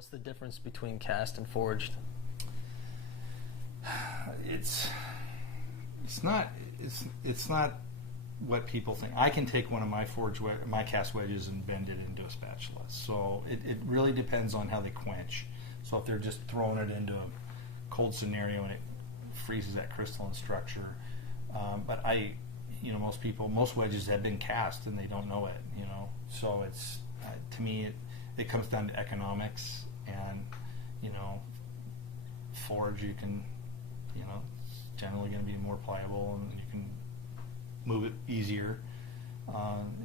What's the difference between cast and forged? It's not what people think. I can take one of my cast wedges and bend it into a spatula. So it really depends on how they quench. So if they're just throwing it into a cold scenario and it freezes that crystalline structure, but most wedges have been cast and they don't know it. So it's to me it comes down to economics and forge you can it's generally going to be more pliable and you can move it easier.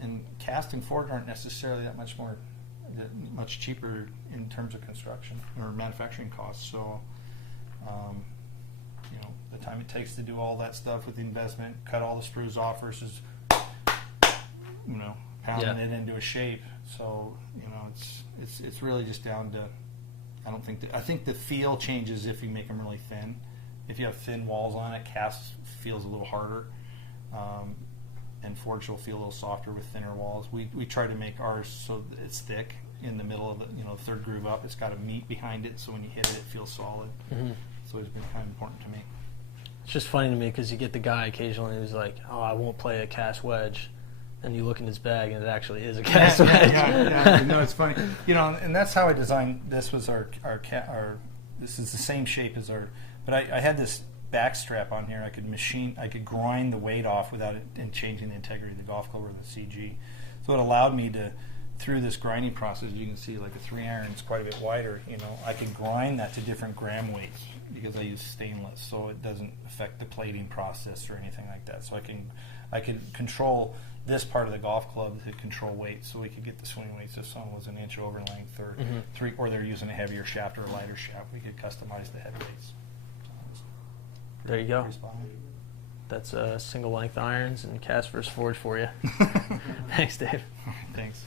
And cast and forge aren't necessarily that much cheaper in terms of construction or manufacturing costs. So, the time it takes to do all that stuff with the investment, cut all the screws off versus, pounding it into a shape. So, it's really just down to. I think the feel changes if you make them really thin. If you have thin walls on it, cast feels a little harder, and forge will feel a little softer with thinner walls. We try to make ours so that it's thick in the middle of the third groove up. It's got a meat behind it, so when you hit it, it feels solid. Mm-hmm. So it's been kind of important to me. It's just funny to me because you get the guy occasionally who's like, "Oh, I won't play a cast wedge," and you look in his bag and it actually is a cast wedge. Yeah. No, it's funny. And that's how I designed this. Was our this is the same shape as our. But I had this back strap on here. I could grind the weight off without it and changing the integrity of the golf club or the CG. So it allowed me to, through this grinding process, you can see like a 3-iron is quite a bit wider. I can grind that to different gram weights because I use stainless, so it doesn't affect the plating process or anything like that. So I can control this part of the golf club to control weight, so we could get the swing weights if someone was an inch over length or or they're using a heavier shaft or a lighter shaft. We could customize the head weights. There you go. That's single length irons and cast versus forge for you. Thanks, Dave. Thanks.